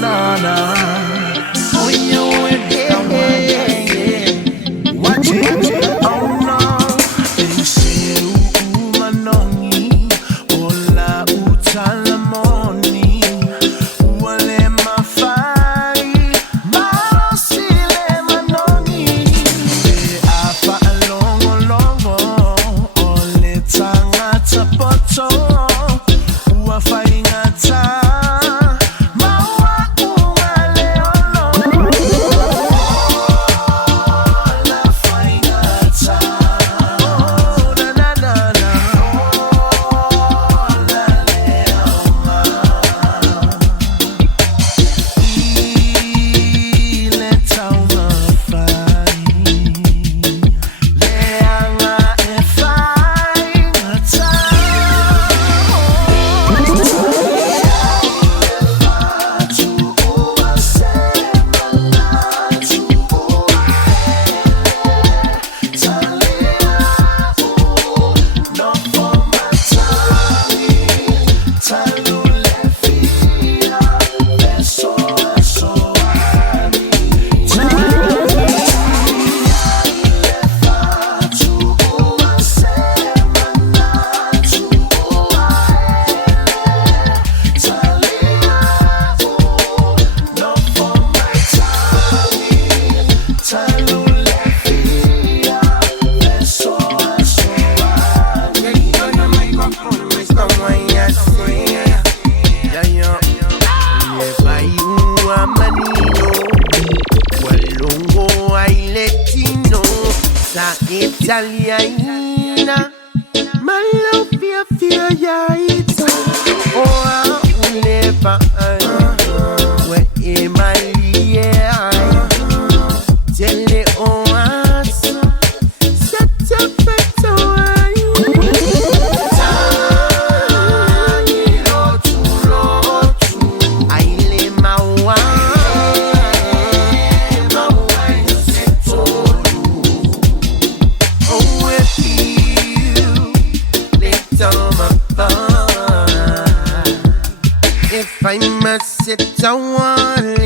Oh, you with watch it. Oh no. They say Manogi, Ola Utalamoni, Wale Mafai, Marosile Manogi. They afa longo longo, Ole Tangata Poto, Uafaingata. Italiana, my love, fear, yeah, it's oh, I'll never where am I? Yeah, tell the ones, set up a if I must sit, I want